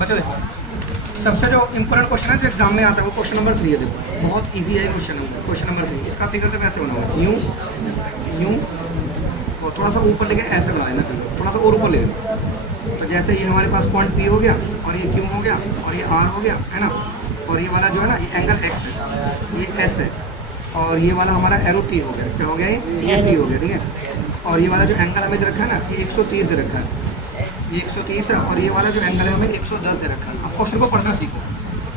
बच्चों देखो, सबसे जो इम्पोर्टेंट क्वेश्चन है जो एग्जाम में आता है वो क्वेश्चन नंबर 3 है। देखो बहुत इजी है क्वेश्चन नंबर 3। इसका फिगर तो कैसे बनाओ, यूं यूं और थोड़ा सा ऊपर लेके ऐसे बनाए ना, फिगर थोड़ा सा और ऊपर ले। तो जैसे ये हमारे पास पॉइंट पी हो गया और ये क्यू हो गया और ये आर हो गया, है ना। और ये वाला जो है ना ये एंगल एक्स है, ये एस है, और ये वाला हमारा एरो टी हो गया, क्या हो गया ये टी हो गया, ठीक है। और ये वाला जो एंगल हमें दे रखा है ना ये 130 दे रखा है, ये 130 है, और ये वाला जो एंगल है हमें 110 दे रखा है। अब क्वेश्चन को पढ़ना सीखो।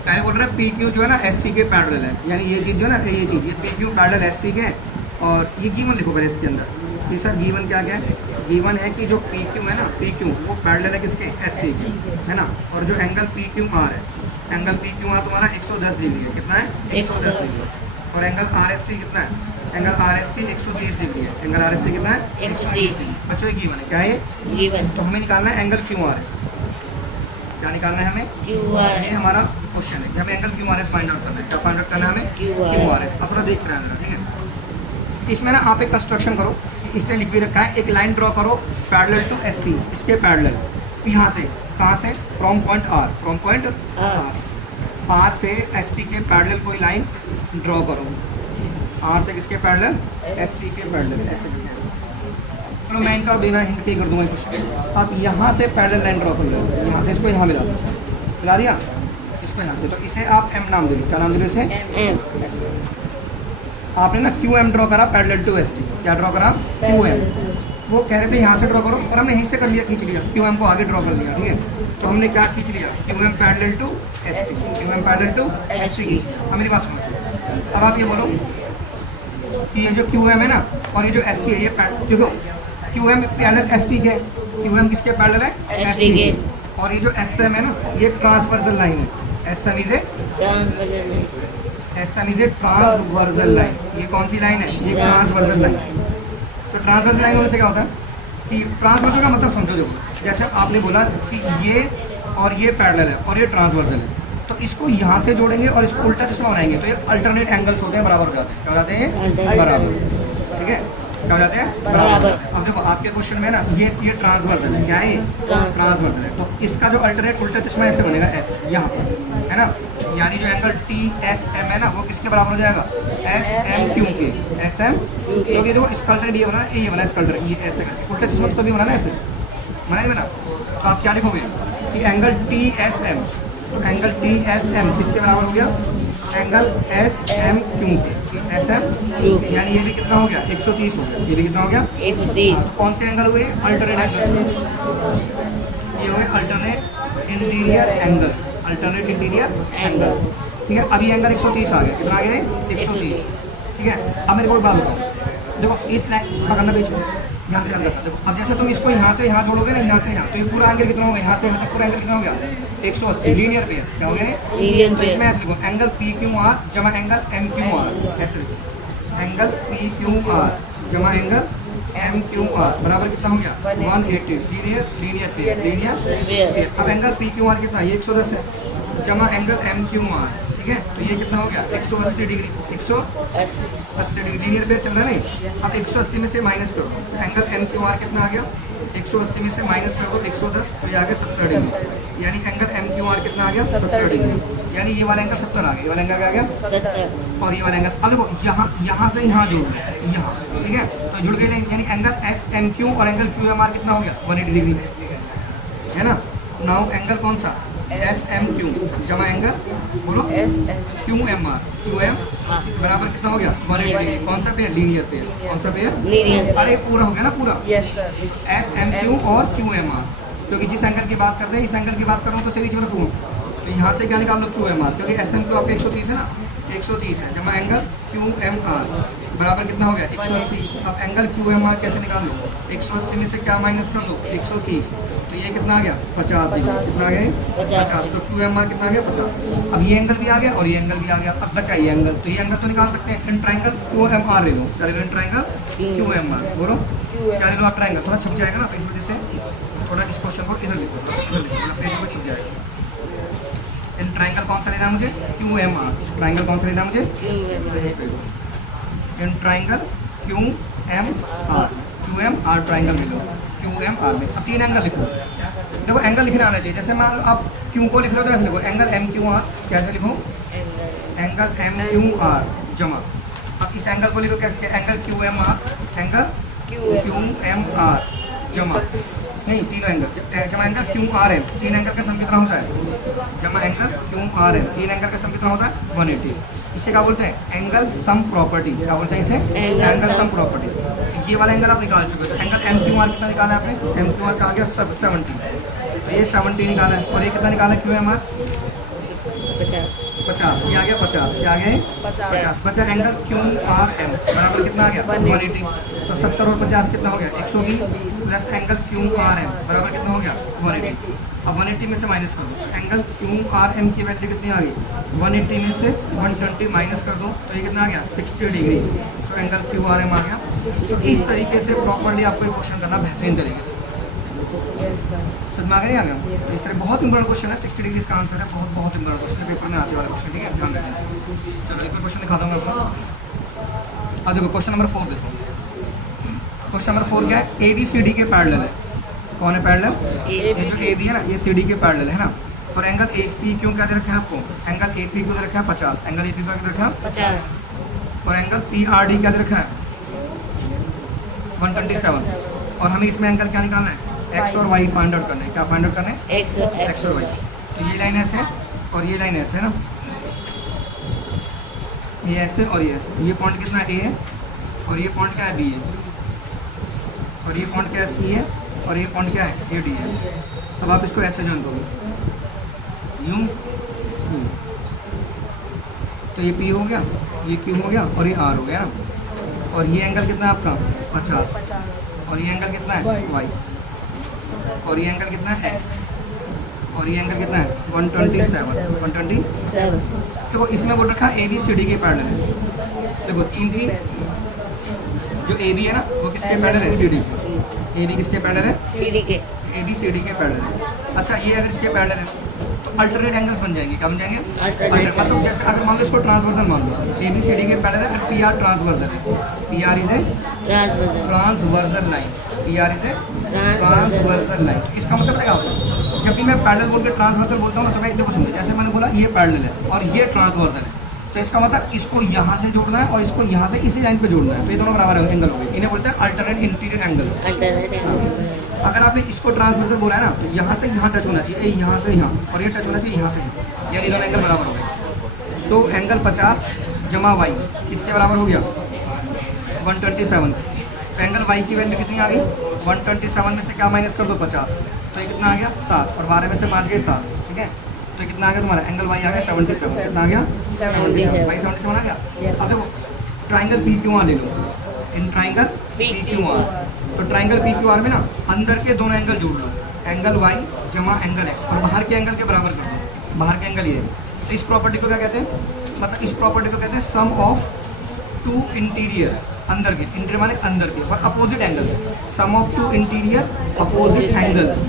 पहले बोल रहे हैं पी क्यू जो है ना एस टी के पैरेलल है, यानी ये चीज़ जो है ना ये चीज़ ये P Q parallel S T के, और ये गिवन लिखो पहले इसके अंदर कि सर गिवन क्या क्या है। गिवन है कि जो पी क्यू है ना पी क्यू वो पैरेलल है किसके, एस टी के, है ना। और जो एंगल पी क्यू आर है, एंगल पी क्यू आर तुम्हारा 110 डिग्री है, कितना है 110 डिग्री। और एंगल आर एस टी कितना है, angle R S T 130 degree है, एंगल आर एस टी कितना है 130 डिग्री। बच्चों ये गिवन है, क्या है गिवन। तो हमें निकालना है एंगल क्यू आर एस। क्या निकालना है हमें, क्यू आर एस। ये हमारा क्वेश्चन है कि हमें angle Q R S find out करना है। क्या फाइंड आउट करना है हमें, क्यू आर एस। अब थोड़ा देख रहे हैं, ठीक है। इसमें ना आप एक कंस्ट्रक्शन करो, इसने लिख भी रखा है, एक लाइन ड्रॉ करो पैरेलल टू एस टी, इसके पैरेलल। यहाँ से कहाँ से, from point R, from point R से एस टी के पैरेलल कोई लाइन ड्रॉ करो। आर से किसके पैरेलल, एस टी के पैरेलल, ऐसे ऐसे। चलो मैं इनका बिना हिंट के कर दूंगा कुछ। आप यहाँ से पैरेलल लाइन ड्रॉ कर लो, यहाँ से इसको यहाँ मिला दिया इसको यहाँ से, तो इसे आप एम नाम दे लो। क्या नाम दे लो इसे, एम। ऐसे आपने ना क्यू एम ड्रॉ करा पैरेलल टू एस टी। क्या ड्रॉ करा, क्यू एम। वो कह रहे थे यहाँ से ड्रॉ करो, और हमने यहीं से कर लिया, खींच लिया, क्यू एम को आगे ड्रॉ कर लिया, ठीक है। तो हमने क्या खींच लिया, Q M parallel to S T, Q M parallel to S T खींच। अब मेरी बात सुनो, अब आप ये बोलो कि ये जो क्यू एम है ना और ये जो एस टी है, ये देखो Q M parallel S T के, क्यू एम किसके पैरेलल है, एस टी के। और ये जो एस एम है ना ये ट्रांसवर्सल लाइन है, S M is a transversal line. ये कौन सी लाइन है, ये ट्रांसवर्सल लाइन। तो ट्रांसवर्सल लाइन होने से क्या होता है कि ट्रांसवर्सल का मतलब समझो। देखो जैसे आपने बोला कि ये और ये पैरेलल है और ये ट्रांसवर्सल है, तो इसको यहाँ से जोड़ेंगे और इसको उल्टा चश्मा बनाएंगे, तो ये अल्टरनेट एंगल्स होते हैं, बराबर हो जाते हैं। क्या हो जाते हैं, बराबर, ठीक है। क्या हो जाते हैं, बराबर। अब देखो आपके क्वेश्चन में ना ये ट्रांसवर्सल है, क्या है ट्रांसवर्सल है, तो इसका जो अल्टरनेट उल्टा चश्मा ऐसे बनेगा, ऐसे यहाँ पर, है ना। यानी जो एंगल टी एस एम है ना वो किसके बराबर हो जाएगा, एस एम क्यू के, एस एम। क्योंकि देखो इसका अल्टरनेट ये बना, ये बना इसका अल्टरनेट, ये ऐसे करके उल्टा चश्मा तो भी बना ना, ऐसे बना नहीं बना। तो आप क्या लिखोगे कि एंगल टी एस एम, तो एंगल टी एस एम किसके बराबर हो गया, एंगल एस एम क्यू के, एस एम। यानी ये भी कितना हो गया 130 हो गया, ये भी कितना हो गया 130। कौन से एंगल हुए, अल्टरनेट एंगल्स, ये हुए alternate interior angles, alternate interior angles, ठीक है। अभी एंगल 130 आ गया, कितना आ गया 130, ठीक है। अब मेरे को एक बात बताओ, देखो इस लाइन पकड़ना बीच में, यहाँ से अंदर। देखो अब जैसे तुम इसको यहाँ से यहाँ जोड़ोगे ना, यहाँ से यहाँ, तो ये पूरा एंगल कितना हो गया, यहाँ से यहाँ तक पूरा एंगल कितना हो गया 180, लीनियर पेयर। क्या हो गया लीनियर पेयर। इसमें ऐसे लिखो एंगल पी क्यू आर जमा एंगल एम क्यू आर, ऐसे लिखो एंगल पी क्यू आर जमा एंगल एम क्यू आर बराबर कितना हो गया 180, लीनियर पेयर। अब एंगल पी क्यू आर कितना, ये 110 है, जमा एंगल एम क्यू आर, ठीक है। तो ये कितना हो गया 180 डिग्री, 180 डिग्री, लीनियर पेयर चल रहा है नहीं। अब 180 में से माइनस करो, एंगल एम क्यू आर कितना आ गया 180 में से माइनस कर दो 110, तो ये आ गया 70 डिग्री। यानी एंगल एम क्यू आर कितना आ गया 70 डिग्री। यानी ये वाला एंगल 70 आ गया, ये वाला एंगल क्या आ गया 70, और ये वाला एंगल। अब देखो यहाँ से यहाँ जुड़ गए, यहाँ, ठीक है। तो जुड़ गए, यानी एंगल एस एम क्यू और एंगल क्यू एम आर कितना हो गया 180 डिग्री, है ना। नाउ एंगल कौन सा, एस एम क्यू जमा एंगल बोलो S M Q M R, Q M बराबर कितना हो गया 180 डिग्री। कौन सा पेयर, लीनियर पेयर। कौन सा पेयर, लीनियर। अरे पूरा हो गया ना पूरा, yes sir. S M Q और क्यू एम आर, क्योंकि जिस एंगल की बात करते हैं इस एंगल की बात कर रहा हूँ तो से बीच में रखूँगा। तो यहाँ से क्या निकाल लो क्यू एम आर, क्योंकि एस एम क्यू आपका 130 है ना, 130 है, जमा एंगल क्यू एम आर बराबर कितना हो गया 180। अब एंगल क्यू एम आर कैसे निकाल लो, 180 में से क्या माइनस कर दो 130, तो ये कितना आ गया 50 डिग्री, कितना आ गया 50। तो क्यू एम आर कितना आ गया 50। अब ये एंगल भी आ गया और ये एंगल भी आ गया। अब बचा ये एंगल, तो ये एंगल तो निकाल सकते हैं। In triangle Q M R ले लो, क्या ले लो, in triangle Q M R, बोलो क्या ले लो आप, ट्रायंगल थोड़ा छप जाएगा ना, तो इस वजह से थोड़ा इस क्वेश्चन को इधर लिखो, पेज पर छप जाएगा। इन ट्रायंगल कौन सा लेना है मुझे, क्यू एम आर। ट्रायंगल कौन सा लेना है मुझे, in triangle Q M R, Q M R triangle ले लो, क्यू एम आर में। अब 3 एंगल लिखो, देखो एंगल लिखना आना चाहिए। जैसे मान लो आप क्यू को लिख रहे हो तो ऐसे लिखो एंगल एम क्यू आर, कैसे लिखो एंगल एम क्यू आर जमा। अब इस एंगल को लिखो कैसे, angle Q M R, angle Q M R जमा, नहीं तीनों एंगल जमा एंगल क्यू आर एम, तीन एंगल का सम कितना होता है, जमा एंगल क्यू आर एम, तीन एंगल का सम कितना होता है 180। इसे क्या बोलते हैं, एंगल सम प्रॉपर्टी। क्या बोलते हैं इसे, एंगल सम प्रॉपर्टी। ये वाला एंगल आप निकाल चुके हो। तो एंगल एम क्यू आर कितना निकाला है आपने, एम क्यू आर कहा गया 70, तो ये 70 निकाला है। और ये कितना निकाला है क्यू एम आर 50, ये आ गया 50, ये आ गया 50। बचा एंगल क्यू आर एम बराबर कितना आ गया 180। तो 70 और 50 कितना हो गया 120, plus angle Q R M बराबर कितना हो गया 180। अब 180 में से माइनस कर दो, एंगल क्यू आर एम की वैल्यू कितनी आ गई 180 में से 120 माइनस कर दो, तो ये कितना आ गया 60 degree. So angle Q R M आ गया। तो इस तरीके से प्रॉपरली आपको ये क्वेश्चन करना बेहतरीन तरीके से। समझ में आ गया, इस तरह बहुत इंपॉर्टेंट क्वेश्चन है, 60 डिग्री इसका आंसर है। बहुत इंपॉर्टेंट क्वेश्चन है, पेपर में आने वाला क्वेश्चन, ठीक है, ध्यान रखना चाहिए। चलो एक और क्वेश्चन दिखा दूंगा आपको। अब देखो क्वेश्चन नंबर 4 देखो। क्वेश्चन नंबर 4 क्या है, ए बी सी डी के पैरेलल है। कौन है पैरेलल, ये जो ए बी है ना, ये सी डी के पैरेलल है ना। और एंगल ए पी क्यों क्या दे रखा है आपको, एंगल ए पी को दे रखा है 50, एंगल ए पी का दे रखा है 50, और एंगल पी आर डी क्या दे रखा है 127। और हमें इसमें एंगल क्या निकालना है, एक्स और वाई फाइंड आउट करना है। क्या फाइंड आउट करना है, एक्स और वाई। तो ये लाइन ऐसे है और ये लाइन ऐसे है ना, ये ऐसे और ये ऐसे। ये पॉइंट कितना ए है और ये पॉइंट क्या है बी है, और ये पॉइंट क्या है सी है, और ये पॉइंट क्या है ए डी है। अब आप इसको ऐसे जॉइन करोगे यूं, तो ये पी हो गया, ये क्यू हो गया और ये आर हो गया। और ये एंगल कितना है आपका 50, और ये एंगल कितना है वाई, और ये एंगल कितना है एक्स, और ये एंगल कितना है 127। देखो इसमें बोल रखा है ए बी सी डी के पैरेलल है। देखो चूंकि जो ए बी है ना वो किसके पैरेलल है, सी डी। ए बी किसके पैरेलल है, सीढ़ी के, ए बी सी डी के पैरेलल है। अच्छा ये अगर इसके पैरेलल है तो अल्टरनेट एंगल्स बन जाएंगे। क्या बन जाएंगे, Alternate मतलब जैसे अगर मान लो इसको ट्रांसवर्जन मान लो, ए बी सी डी के पैरेलल है, पी आर ट्रांसवर्जन है, P R is a transversion line, P R is a transversion line. इसका मतलब क्या होता है, जब भी मैं पैरेलल बोल के ट्रांसवर्जन बोलता हूँ ना, तो मैं देखो समझो, जैसे मैंने बोला ये पैरेलल है और ये ट्रांसवर्जन है, तो इसका मतलब इसको यहाँ से जोड़ना है और इसको यहाँ से इसी लाइन पे जोड़ना है, तो ये दोनों बराबर एंगल हो गए। इन्हें बोलते हैं अल्टरनेट इंटीरियर एंगल्स। अगर आपने इसको ट्रांसवर्जल बोला है ना, तो यहाँ से यहाँ टच होना चाहिए, यहाँ से यहाँ, और ये टच होना चाहिए यहाँ से, यानी दोनों एंगल बराबर हो गए। सो एंगल 50 जमा वाई किसके बराबर हो गया 127। एंगल वाई की वैल्यू कितनी आ गई 127 में से क्या माइनस कर दो 50, तो ये कितना आ गया 7, और 12 में से 5 गए 7, ठीक है। तो ये कितना आ गया तुम्हारा एंगल वाई आ गया 77, कितना आ गया 77, वाई 77 आ गया। अब देखो ट्राइंगल पी क्यू आर ले लो, in triangle P Q R, तो ट्राइंगल पी क्यू आर में ना अंदर के दोनों एंगल जोड़ लो, एंगल वाई जमा एंगल एक्स, और बाहर के एंगल के बराबर कर दो, बाहर के एंगल ये। तो इस प्रॉपर्टी को क्या कहते हैं, मतलब इस प्रॉपर्टी को कहते हैं सम ऑफ टू इंटीरियर, अंदर के, इंटीरियर माने अंदर के, और opposite angles, sum of two interior opposite angles.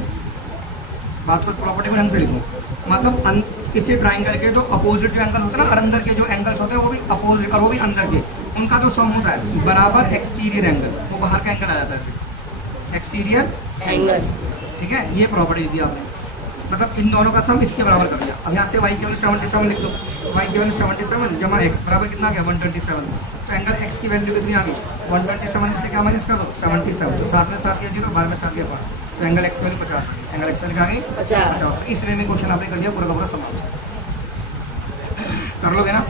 बात को प्रॉपर्टी को ढंग से लिखो, मतलब किसी ट्राइंगल के जो अपोजिट जो एंगल होता है ना, और अंदर के जो एंगल्स होते हैं वो भी अपोजिट और वो भी अंदर के, उनका जो सम होता है बराबर एक्सटीरियर एंगल, वो बाहर का एंगल आ जाता है फिर एक्सटीरियर एंगल, ठीक है। ये प्रॉपर्टी दी आपने, मतलब इन दोनों का सम इसके बराबर कर दिया। अब यहाँ से वाई की वैल्यू 77 लिख लो, वाई की वैल्यू 77 जमा एक्स बराबर कितना आ गया 127। तो एंगल एक्स की वैल्यू कितनी आ गई 127 में से क्या माइनस कर दो 77, तो 7 में 7 गया 0, 12 में 7 गया 5, तो एंगल एक्स की वैल्यू 50, एंगल एक्स वैल्यू आ गई 50। इस वे में क्वेश्चन आपने कर लिया पूरा का पूरा समाप्त, कर लोगे ना।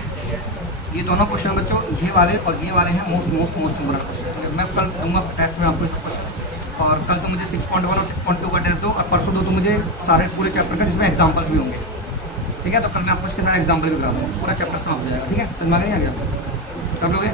ये दोनों क्वेश्चन बच्चों, ये वाले और ये वाले हैं मोस्ट इम्पोर्टेंट क्वेश्चन। मैं कल दूंगा टेस्ट में आपको इस क्वेश्चन, और कल तो मुझे 6.1 और 6.2 का टेस्ट दो, और परसों दो तो मुझे सारे पूरे चैप्टर का जिसमें एग्जाम्पल्स भी होंगे, ठीक है। तो कल मैं आपको इसके सारे एग्जाम्पल भी करा दूँगा, पूरा चैप्टर समाप्त हो जाएगा, ठीक है। समझ में नहीं आ गया, कर लोगे।